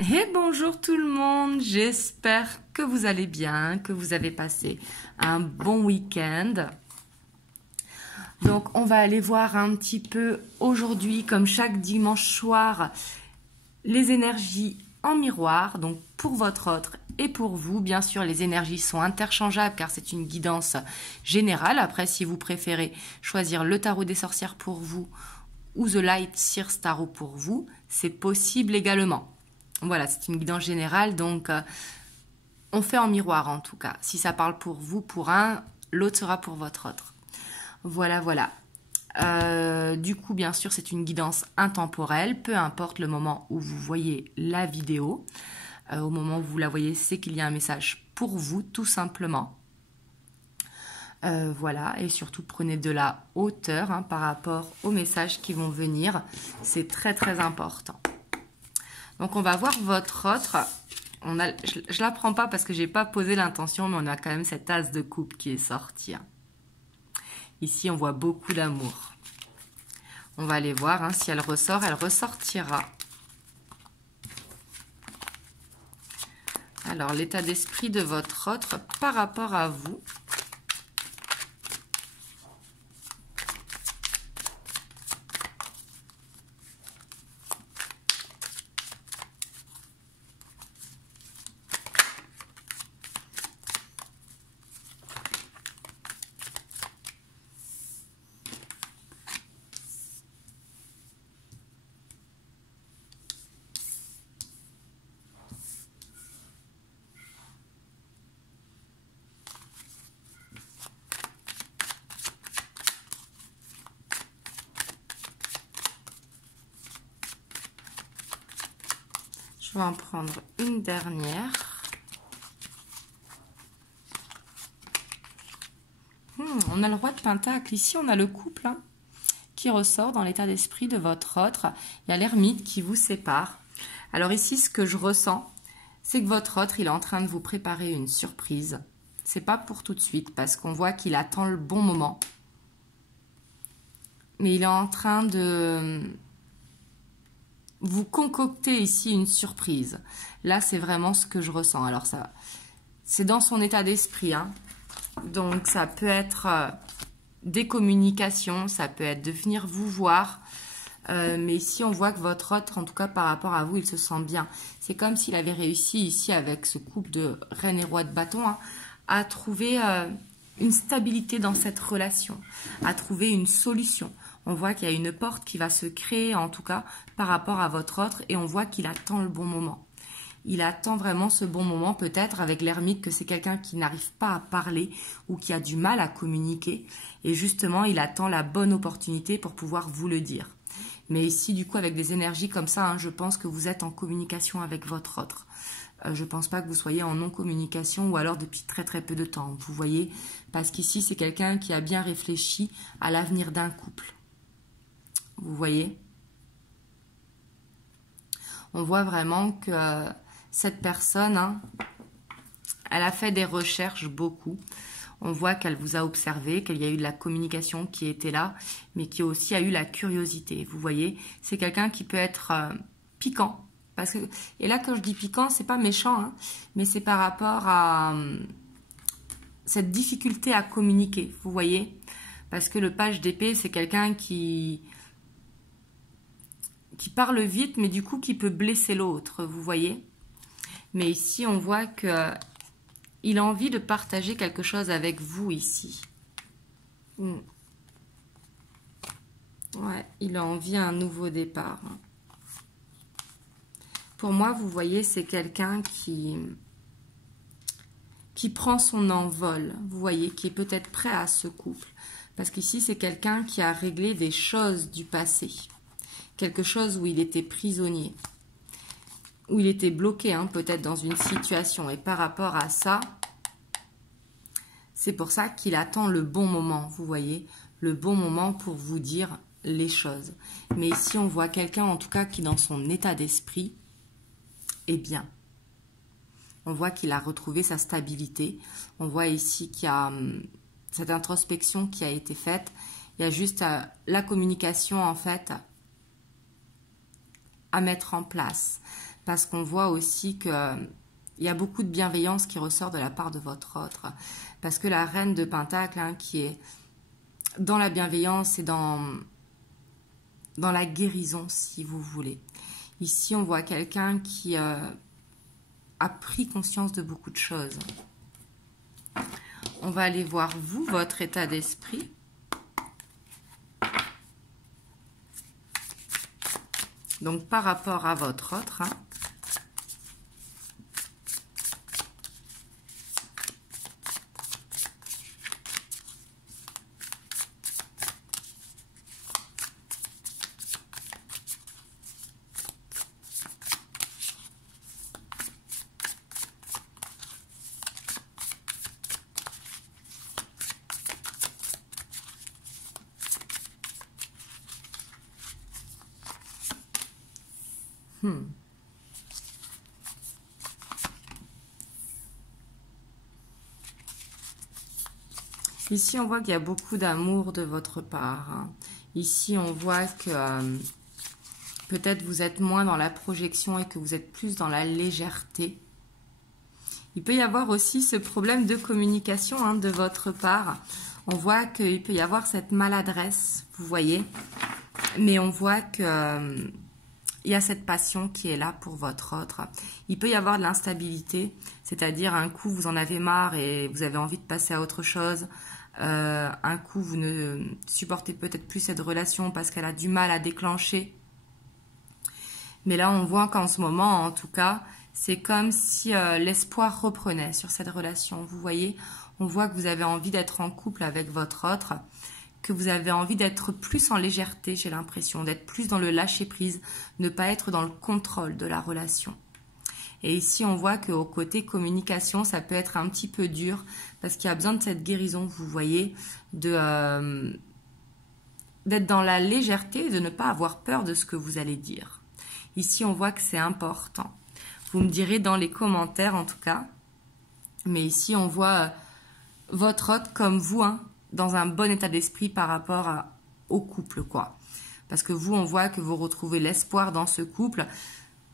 Et bonjour tout le monde, j'espère que vous allez bien, que vous avez passé un bon week-end. Donc on va aller voir un petit peu aujourd'hui, comme chaque dimanche soir, les énergies en miroir, donc pour votre autre et pour vous. Bien sûr, les énergies sont interchangeables car c'est une guidance générale. Après, si vous préférez choisir le tarot des sorcières pour vous ou The Light Seers Tarot pour vous, c'est possible également. Voilà, c'est une guidance générale, donc on fait en miroir en tout cas. Si ça parle pour vous, pour un, l'autre sera pour votre autre. Voilà, voilà. Du coup, bien sûr, c'est une guidance intemporelle, peu importe le moment où vous voyez la vidéo. Au moment où vous la voyez, c'est qu'il y a un message pour vous, tout simplement. Voilà, et surtout prenez de la hauteur par rapport aux messages qui vont venir. C'est très, très important. Donc, on va voir votre autre. Je ne la prends pas parce que je n'ai pas posé l'intention, mais on a quand même cette as de coupe qui est sortie. Ici, on voit beaucoup d'amour. On va aller voir si elle ressort. Elle ressortira. Alors, l'état d'esprit de votre autre par rapport à vous. Je vais en prendre une dernière. On a le roi de Pentacle. Ici, on a le couple qui ressort dans l'état d'esprit de votre autre. Il y a l'ermite qui vous sépare. Alors ici, ce que je ressens, c'est que votre autre, il est en train de vous préparer une surprise. C'est pas pour tout de suite parce qu'on voit qu'il attend le bon moment. Mais il est en train de vous concocter ici une surprise. Là, c'est vraiment ce que je ressens. Alors ça, c'est dans son état d'esprit. Donc, ça peut être des communications, ça peut être de venir vous voir. Mais ici, on voit que votre autre, en tout cas par rapport à vous, il se sent bien. C'est comme s'il avait réussi ici avec ce couple de reine et roi de bâton à trouver une stabilité dans cette relation, à trouver une solution. On voit qu'il y a une porte qui va se créer, en tout cas, par rapport à votre autre, et on voit qu'il attend le bon moment. Il attend vraiment ce bon moment, peut-être avec l'ermite, que c'est quelqu'un qui n'arrive pas à parler ou qui a du mal à communiquer. Et justement, il attend la bonne opportunité pour pouvoir vous le dire. Mais ici, du coup, avec des énergies comme ça, je pense que vous êtes en communication avec votre autre. Je ne pense pas que vous soyez en non-communication ou alors depuis très très peu de temps. Vous voyez, parce qu'ici, c'est quelqu'un qui a bien réfléchi à l'avenir d'un couple. Vous voyez? On voit vraiment que cette personne, elle a fait des recherches beaucoup. On voit qu'elle vous a observé, qu'il y a eu de la communication qui était là, mais qui aussi a eu la curiosité. Vous voyez, c'est quelqu'un qui peut être piquant. Parce que, et là, quand je dis piquant, c'est pas méchant, mais c'est par rapport à cette difficulté à communiquer. Vous voyez, parce que le page d'épée, c'est quelqu'un qui parle vite, mais du coup qui peut blesser l'autre, vous voyez. Mais ici, on voit que il a envie de partager quelque chose avec vous ici. Ouais, il a envie d'un nouveau départ. Pour moi, vous voyez, c'est quelqu'un qui prend son envol, vous voyez, qui est peut-être prêt à ce couple. Parce qu'ici, c'est quelqu'un qui a réglé des choses du passé. Quelque chose où il était prisonnier, où il était bloqué, peut-être dans une situation. Et par rapport à ça, c'est pour ça qu'il attend le bon moment, vous voyez, le bon moment pour vous dire les choses. Mais ici, on voit quelqu'un, en tout cas, qui dans son état d'esprit est bien. On voit qu'il a retrouvé sa stabilité. On voit ici qu'il y a cette introspection qui a été faite. Il y a juste la communication, en fait, à mettre en place. parce qu'on voit aussi que il y a beaucoup de bienveillance qui ressort de la part de votre autre. Parce que la reine de Pentacle, hein, qui est dans la bienveillance et dans la guérison, si vous voulez. Ici, on voit quelqu'un qui a pris conscience de beaucoup de choses. On va aller voir, vous, votre état d'esprit. Donc, par rapport à votre autre, hein. Ici, on voit qu'il y a beaucoup d'amour de votre part. Hein. Ici, on voit que peut-être vous êtes moins dans la projection et que vous êtes plus dans la légèreté. Il peut y avoir aussi ce problème de communication, hein, de votre part. On voit qu'il peut y avoir cette maladresse, vous voyez. Mais on voit que il y a cette passion qui est là pour votre autre. Il peut y avoir de l'instabilité, c'est-à-dire un coup vous en avez marre et vous avez envie de passer à autre chose. Un coup vous ne supportez peut-être plus cette relation parce qu'elle a du mal à déclencher. Mais là on voit qu'en ce moment, en tout cas, c'est comme si l'espoir reprenait sur cette relation. Vous voyez, on voit que vous avez envie d'être en couple avec votre autre, que vous avez envie d'être plus en légèreté, j'ai l'impression, d'être plus dans le lâcher-prise, ne pas être dans le contrôle de la relation. Et ici, on voit qu'au côté communication, ça peut être un petit peu dur, parce qu'il y a besoin de cette guérison, vous voyez, d'être dans la légèreté et de ne pas avoir peur de ce que vous allez dire. Ici, on voit que c'est important. Vous me direz dans les commentaires, en tout cas. Mais ici, on voit votre autre comme vous, hein, dans un bon état d'esprit par rapport au couple, quoi. Parce que vous, on voit que vous retrouvez l'espoir dans ce couple.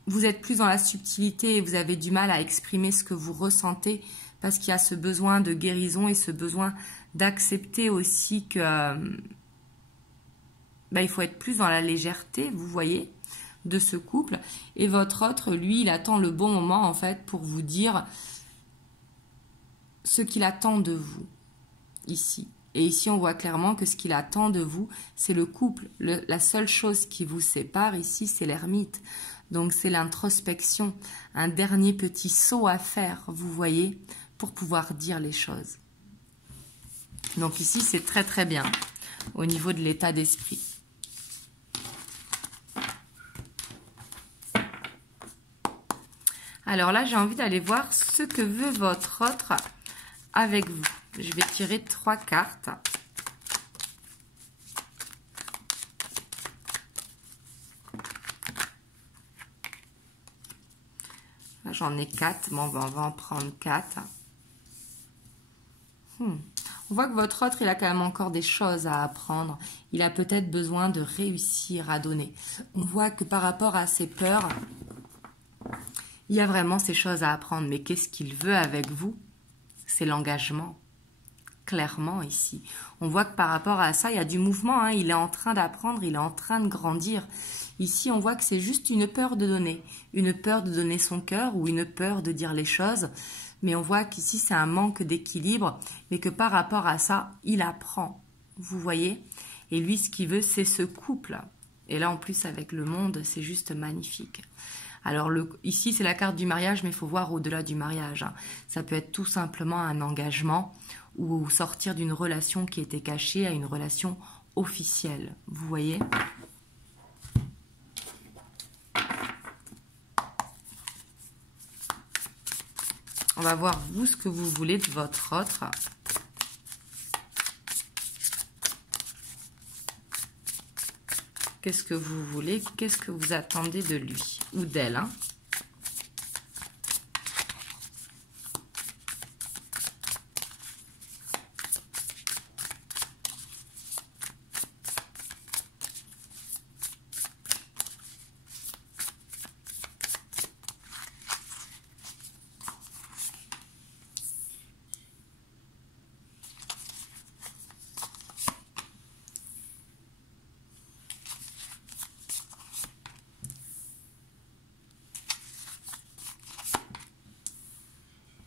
Vous êtes plus dans la subtilité et vous avez du mal à exprimer ce que vous ressentez parce qu'il y a ce besoin de guérison et ce besoin d'accepter aussi que il faut être plus dans la légèreté, vous voyez, de ce couple. Et votre autre, lui, il attend le bon moment, en fait, pour vous dire ce qu'il attend de vous, ici. Et ici, on voit clairement que ce qu'il attend de vous, c'est le couple. La seule chose qui vous sépare ici, c'est l'ermite. Donc, c'est l'introspection. Un dernier petit saut à faire, vous voyez, pour pouvoir dire les choses. Donc, ici, c'est très, très bien au niveau de l'état d'esprit. Alors là, j'ai envie d'aller voir ce que veut votre autre avec vous. Je vais tirer 3 cartes. Là, j'en ai 4. Bon, on va en prendre 4. On voit que votre autre, il a quand même encore des choses à apprendre. Il a peut-être besoin de réussir à donner. On voit que par rapport à ses peurs, il y a vraiment ces choses à apprendre. Mais qu'est-ce qu'il veut avec vous? C'est l'engagement. Clairement ici. On voit que par rapport à ça, il y a du mouvement. Hein. Il est en train d'apprendre, il est en train de grandir. Ici, on voit que c'est juste une peur de donner. Une peur de donner son cœur ou une peur de dire les choses. Mais on voit qu'ici, c'est un manque d'équilibre. Mais que par rapport à ça, il apprend. Vous voyez? Et lui, ce qu'il veut, c'est ce couple. Et là, en plus, avec le monde, c'est juste magnifique. Alors, ici, c'est la carte du mariage, mais il faut voir au-delà du mariage. Hein. Ça peut être tout simplement un engagement ou sortir d'une relation qui était cachée à une relation officielle. Vous voyez? On va voir, vous, ce que vous voulez de votre autre. Qu'est-ce que vous voulez? Qu'est-ce que vous attendez de lui ou d'elle, hein?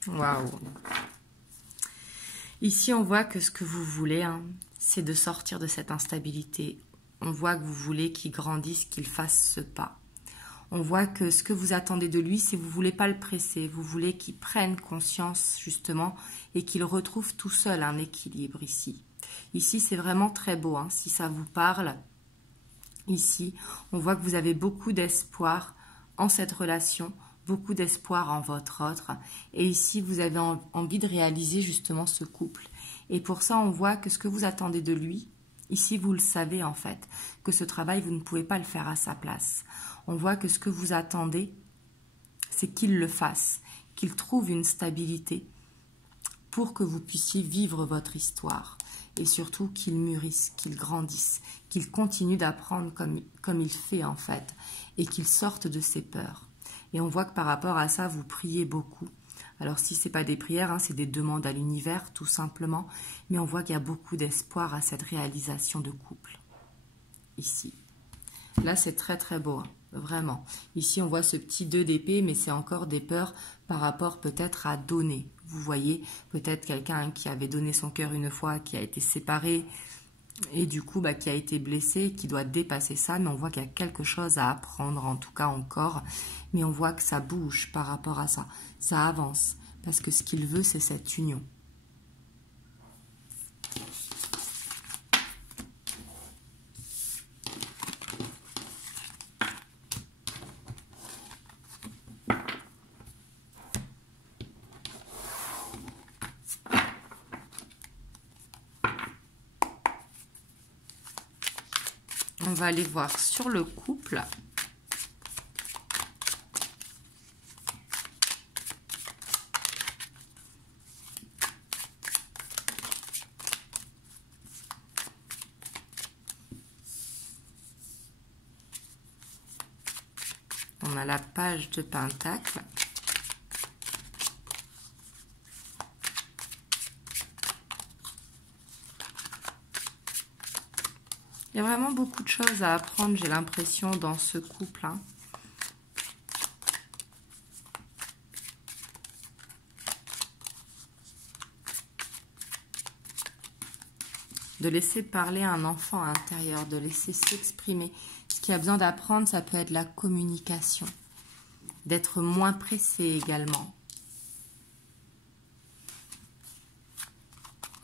Waouh. Ici, on voit que ce que vous voulez, hein, c'est de sortir de cette instabilité. On voit que vous voulez qu'il grandisse, qu'il fasse ce pas. On voit que ce que vous attendez de lui, c'est que vous ne voulez pas le presser. Vous voulez qu'il prenne conscience, justement, et qu'il retrouve tout seul un équilibre ici. Ici, c'est vraiment très beau, hein, si ça vous parle. Ici, on voit que vous avez beaucoup d'espoir en cette relation, beaucoup d'espoir en votre autre. Et ici, vous avez envie de réaliser justement ce couple. Et pour ça, on voit que ce que vous attendez de lui, ici, vous le savez en fait, que ce travail, vous ne pouvez pas le faire à sa place. On voit que ce que vous attendez, c'est qu'il le fasse, qu'il trouve une stabilité pour que vous puissiez vivre votre histoire. Et surtout qu'il mûrisse, qu'il grandisse, qu'il continue d'apprendre comme il fait en fait, et qu'il sorte de ses peurs. Et on voit que par rapport à ça, vous priez beaucoup. Alors si ce n'est pas des prières, hein, c'est des demandes à l'univers tout simplement, mais on voit qu'il y a beaucoup d'espoir à cette réalisation de couple. Ici. Là c'est très très beau, hein, vraiment. Ici on voit ce petit 2 d'épée, mais c'est encore des peurs par rapport peut-être à donner. Vous voyez, peut-être quelqu'un qui avait donné son cœur une fois, qui a été séparé, et du coup qui a été blessé, qui doit dépasser ça, mais on voit qu'il y a quelque chose à apprendre, en tout cas encore, mais on voit que ça bouge par rapport à ça, ça avance, parce que ce qu'il veut c'est cette union. On va aller voir sur le couple. On a la page de Pentacle. Il y a vraiment beaucoup de choses à apprendre, j'ai l'impression, dans ce couple. Hein. De laisser parler un enfant à l'intérieur, de laisser s'exprimer. Ce qu'il y a besoin d'apprendre, ça peut être la communication. D'être moins pressé également.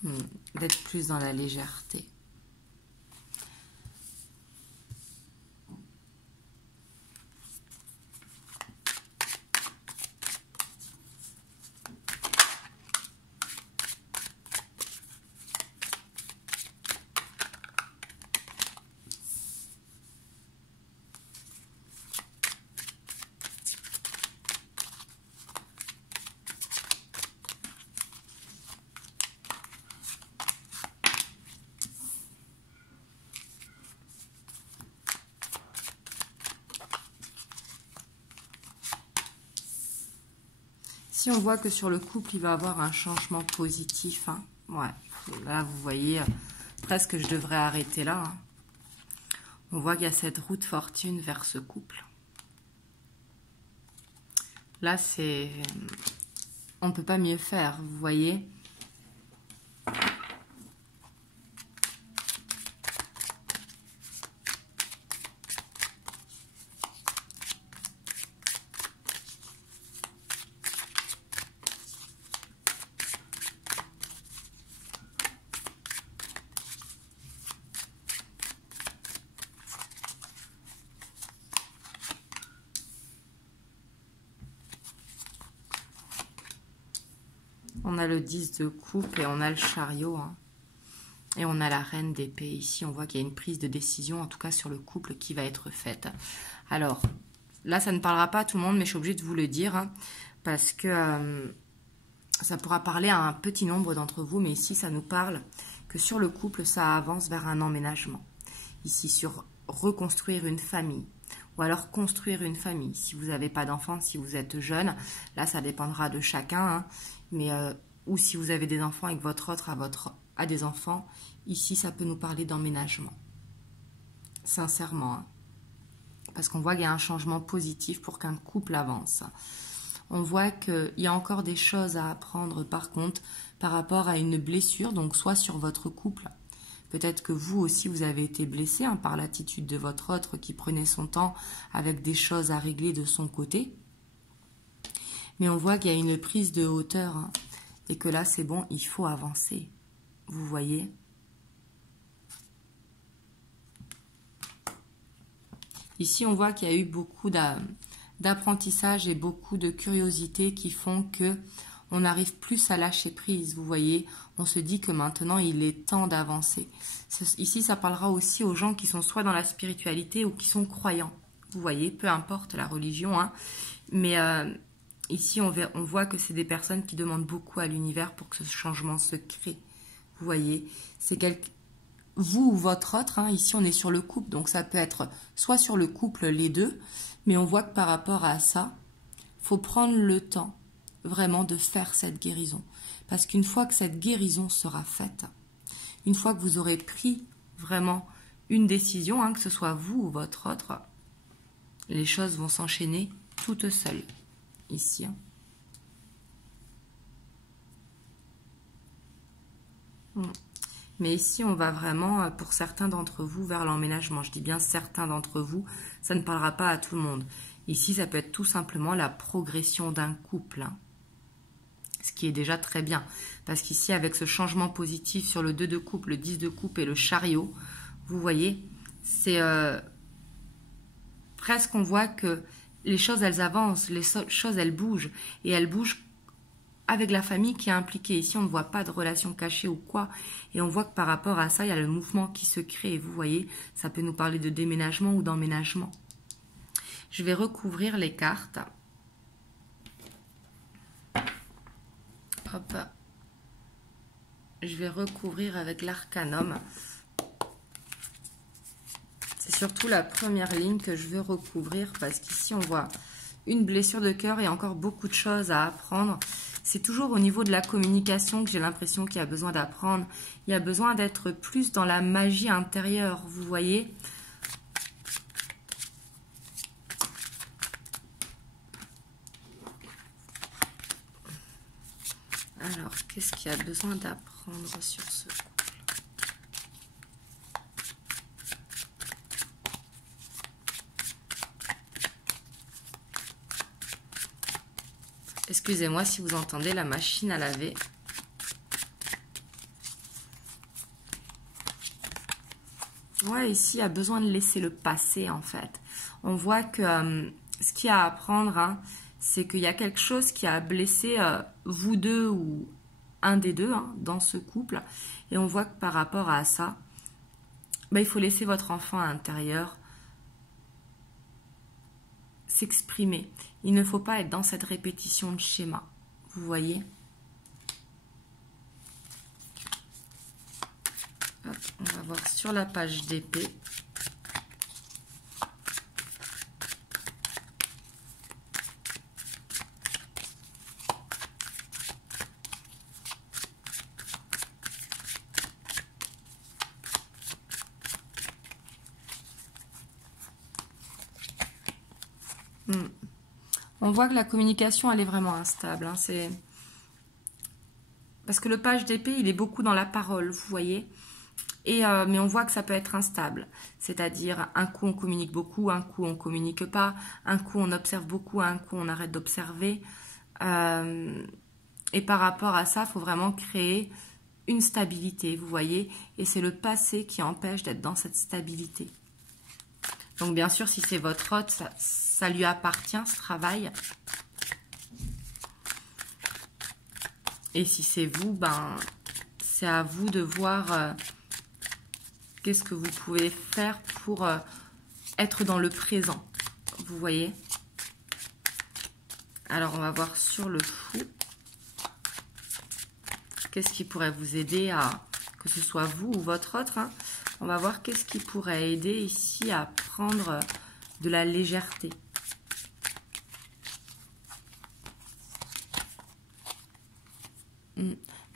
D'être plus dans la légèreté. Si on voit que sur le couple, il va y avoir un changement positif, hein, ouais, là vous voyez, presque je devrais arrêter là. Hein. On voit qu'il y a cette roue de fortune vers ce couple. Là, c'est... On ne peut pas mieux faire, vous voyez. On a le 10 de coupe et on a le chariot. Hein. Et on a la reine d'épée. Ici, on voit qu'il y a une prise de décision, en tout cas sur le couple, qui va être faite. Alors, là, ça ne parlera pas à tout le monde, mais je suis obligée de vous le dire. Hein, parce que ça pourra parler à un petit nombre d'entre vous. Mais ici, ça nous parle que sur le couple, ça avance vers un emménagement. Ici, sur reconstruire une famille. Ou alors construire une famille. Si vous n'avez pas d'enfants, si vous êtes jeune, là, ça dépendra de chacun. Hein. Mais ou si vous avez des enfants et que votre autre a des enfants, ici ça peut nous parler d'emménagement. Sincèrement. Hein. Parce qu'on voit qu'il y a un changement positif pour qu'un couple avance. On voit qu'il y a encore des choses à apprendre par contre par rapport à une blessure, donc soit sur votre couple. Peut-être que vous aussi vous avez été blessé par l'attitude de votre autre qui prenait son temps avec des choses à régler de son côté. Mais on voit qu'il y a une prise de hauteur et que là c'est bon, il faut avancer. Vous voyez ? Ici on voit qu'il y a eu beaucoup d'apprentissage et beaucoup de curiosité qui font que on n'arrive plus à lâcher prise, vous voyez. On se dit que maintenant il est temps d'avancer. Ici ça parlera aussi aux gens qui sont soit dans la spiritualité ou qui sont croyants. Vous voyez, peu importe la religion, mais ici on voit que c'est des personnes qui demandent beaucoup à l'univers pour que ce changement se crée. Vous voyez, c'est vous ou votre autre, ici on est sur le couple, donc ça peut être soit sur le couple les deux, mais on voit que par rapport à ça, il faut prendre le temps vraiment de faire cette guérison. Parce qu'une fois que cette guérison sera faite, une fois que vous aurez pris vraiment une décision, que ce soit vous ou votre autre, les choses vont s'enchaîner toutes seules. Ici. Mais ici, on va vraiment, pour certains d'entre vous, vers l'emménagement. Je dis bien certains d'entre vous, ça ne parlera pas à tout le monde. Ici, ça peut être tout simplement la progression d'un couple. Ce qui est déjà très bien. Parce qu'ici, avec ce changement positif sur le 2 de coupe, le 10 de coupe et le chariot, vous voyez, c'est presque on voit que les choses, elles avancent, les choses, elles bougent. Et elles bougent avec la famille qui est impliquée. Ici, on ne voit pas de relation cachée ou quoi. Et on voit que par rapport à ça, il y a le mouvement qui se crée. Et vous voyez, ça peut nous parler de déménagement ou d'emménagement. Je vais recouvrir les cartes. Hop. Je vais recouvrir avec l'arcanum. C'est surtout la première ligne que je veux recouvrir parce qu'ici on voit une blessure de cœur et encore beaucoup de choses à apprendre. C'est toujours au niveau de la communication que j'ai l'impression qu'il y a besoin d'apprendre. Il y a besoin d'être plus dans la magie intérieure, vous voyez. Alors, qu'est-ce qu'il y a besoin d'apprendre sur ce couple? Excusez-moi si vous entendez la machine à laver. Ouais, ici, il y a besoin de laisser le passé, en fait. On voit que ce qu'il y a à apprendre, c'est qu'il y a quelque chose qui a blessé vous deux ou un des deux dans ce couple. Et on voit que par rapport à ça, il faut laisser votre enfant à l'intérieur s'exprimer. Il ne faut pas être dans cette répétition de schéma. Vous voyez? Hop, on va voir sur la page d'épée. On voit que la communication, elle est vraiment instable. C'est parce que le page d'épée, il est beaucoup dans la parole, vous voyez. Mais on voit que ça peut être instable. C'est-à-dire, un coup, on communique beaucoup, un coup, on communique pas. Un coup, on observe beaucoup, un coup, on arrête d'observer. Et par rapport à ça, il faut vraiment créer une stabilité, vous voyez. Et c'est le passé qui empêche d'être dans cette stabilité. Donc, bien sûr, si c'est votre hôte, ça lui appartient, ce travail. Et si c'est vous, c'est à vous de voir qu'est-ce que vous pouvez faire pour être dans le présent. Vous voyez? Alors, on va voir sur le fou. Qu'est-ce qui pourrait vous aider à, que ce soit vous ou votre autre, on va voir qu'est-ce qui pourrait aider ici à prendre de la légèreté.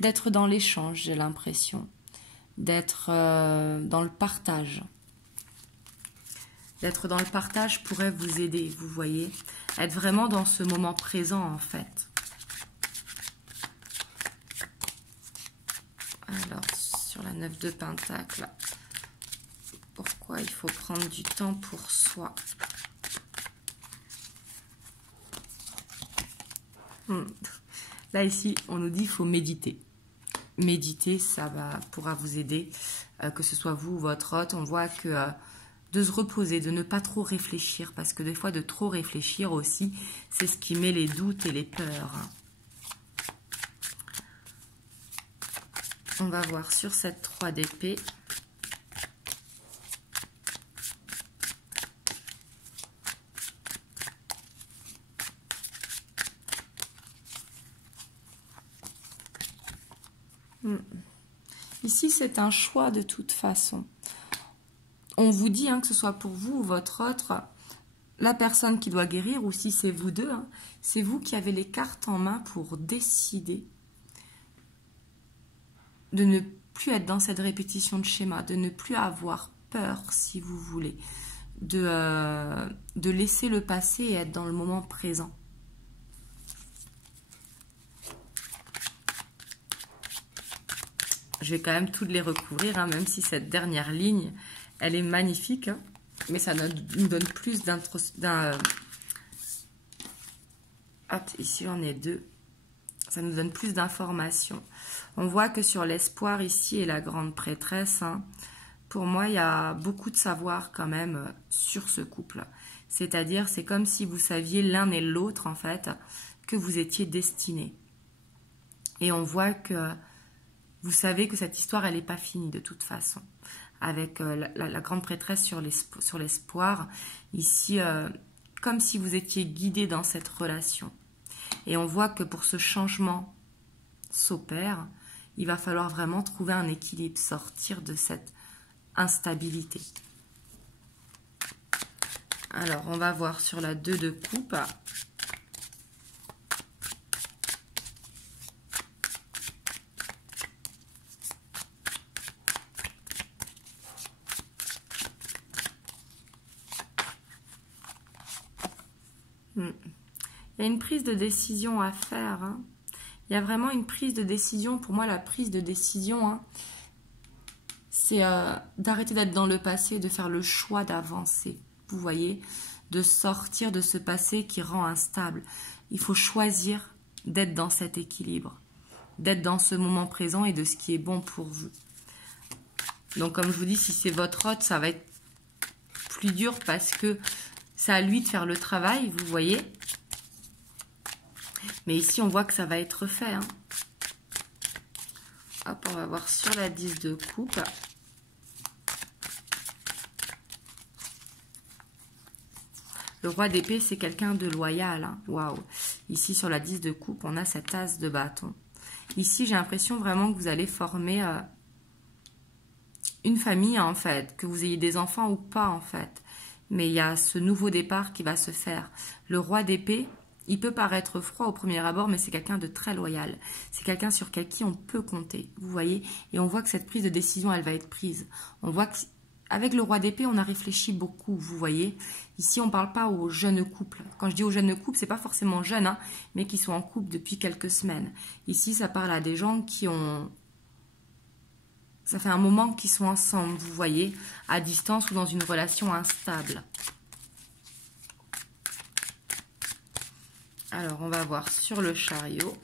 D'être dans l'échange, j'ai l'impression. D'être dans le partage. D'être dans le partage pourrait vous aider, vous voyez. Être vraiment dans ce moment présent, en fait. Alors, sur la 9 de Pentacle, pourquoi il faut prendre du temps pour soi? Là, ici, on nous dit qu'il faut méditer. Méditer, pourra vous aider, que ce soit vous ou votre hôte. On voit que de se reposer, de ne pas trop réfléchir, parce que des fois, de trop réfléchir aussi, c'est ce qui met les doutes et les peurs. On va voir sur cette 3 d'épée. Ici, c'est un choix de toute façon. On vous dit, que ce soit pour vous ou votre autre, la personne qui doit guérir, ou si c'est vous deux, c'est vous qui avez les cartes en main pour décider de ne plus être dans cette répétition de schéma, de ne plus avoir peur, si vous voulez, de laisser le passé et être dans le moment présent. Je vais quand même toutes les recouvrir, même si cette dernière ligne, elle est magnifique, mais ça nous donne plus ici j'en ai 2. Ça nous donne plus d'informations. On voit que sur l'espoir ici et la grande prêtresse, pour moi, il y a beaucoup de savoir quand même sur ce couple. C'est-à-dire, c'est comme si vous saviez l'un et l'autre, en fait, que vous étiez destinés. Et on voit que vous savez que cette histoire, elle n'est pas finie de toute façon. Avec la grande prêtresse sur l'espoir, ici, comme si vous étiez guidé dans cette relation. Et on voit que pour ce changement s'opère, il va falloir vraiment trouver un équilibre, sortir de cette instabilité. Alors, on va voir sur la 2 de coupe. Il y a une prise de décision à faire. Il y a vraiment une prise de décision. Pour moi, la prise de décision, c'est d'arrêter d'être dans le passé, de faire le choix d'avancer. Vous voyez, de sortir de ce passé qui rend instable. Il faut choisir d'être dans cet équilibre, d'être dans ce moment présent et de ce qui est bon pour vous. Donc, comme je vous dis, si c'est votre hôte, ça va être plus dur parce que c'est à lui de faire le travail, vous voyez. Mais ici, on voit que ça va être fait. Hop, on va voir sur la 10 de coupe. Le roi d'épée, c'est quelqu'un de loyal. Waouh. Ici, sur la 10 de coupe, on a cet as de bâton. Ici, j'ai l'impression vraiment que vous allez former une famille, en fait. Que vous ayez des enfants ou pas, en fait. Mais il y a ce nouveau départ qui va se faire. Le roi d'épée, il peut paraître froid au premier abord, mais c'est quelqu'un de très loyal. C'est quelqu'un sur qui on peut compter, vous voyez. Et on voit que cette prise de décision, elle va être prise. On voit qu'avec le roi d'épée, on a réfléchi beaucoup, vous voyez. Ici, on ne parle pas aux jeunes couples. Quand je dis aux jeunes couples, ce n'est pas forcément jeunes, mais qui sont en couple depuis quelques semaines. Ici, ça parle à des gens qui ont... Ça fait un moment qu'ils sont ensemble, vous voyez, à distance ou dans une relation instable. Alors, on va voir sur le chariot.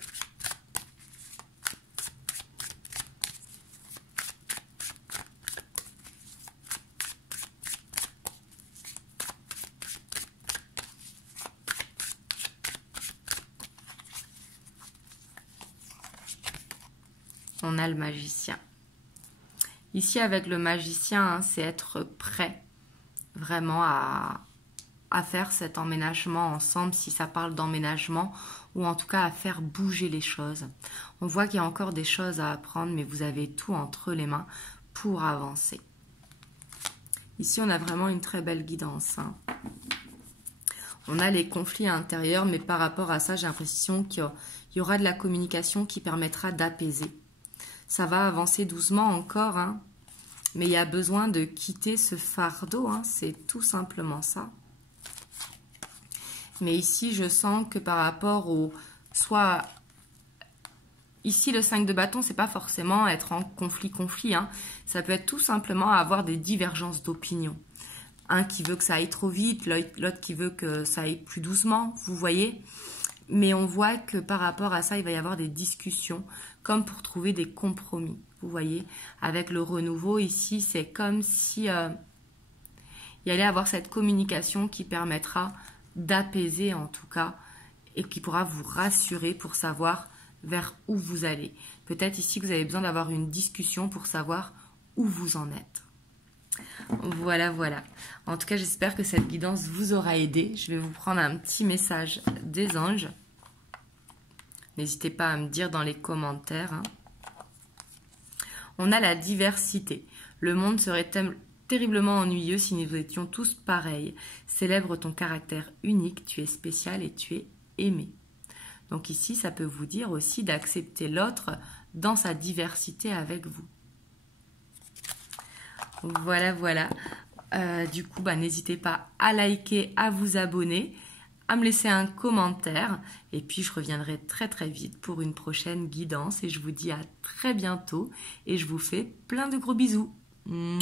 On a le magicien. Ici, avec le magicien, c'est être prêt vraiment à faire cet emménagement ensemble, si ça parle d'emménagement, ou en tout cas à faire bouger les choses. On voit qu'il y a encore des choses à apprendre, mais vous avez tout entre les mains pour avancer. Ici, on a vraiment une très belle guidance. On a les conflits intérieurs, mais par rapport à ça, j'ai l'impression qu'il y aura de la communication qui permettra d'apaiser. Ça va avancer doucement encore, Mais il y a besoin de quitter ce fardeau, hein, c'est tout simplement ça. Mais ici, je sens que par rapport au... Soit... Ici, le 5 de bâton, c'est pas forcément être en conflit, hein. Ça peut être tout simplement avoir des divergences d'opinion. Un qui veut que ça aille trop vite, l'autre qui veut que ça aille plus doucement, vous voyez. Mais on voit que par rapport à ça, il va y avoir des discussions, comme pour trouver des compromis. Vous voyez, avec le renouveau, ici, c'est comme si il y allait avoir cette communication qui permettra d'apaiser, en tout cas, et qui pourra vous rassurer pour savoir vers où vous allez. Peut-être ici que vous avez besoin d'avoir une discussion pour savoir où vous en êtes. Voilà, voilà. En tout cas, j'espère que cette guidance vous aura aidé. Je vais vous prendre un petit message des anges. N'hésitez pas à me dire dans les commentaires. Hein. On a la diversité. Le monde serait terriblement ennuyeux si nous étions tous pareils. Célèbre ton caractère unique. Tu es spécial et tu es aimé. Donc ici, ça peut vous dire aussi d'accepter l'autre dans sa diversité avec vous. Voilà, voilà. Du coup, n'hésitez pas à liker, à vous abonner, à me laisser un commentaire. Et puis, je reviendrai très très vite pour une prochaine guidance. Et je vous dis à très bientôt. Et je vous fais plein de gros bisous. Mouah.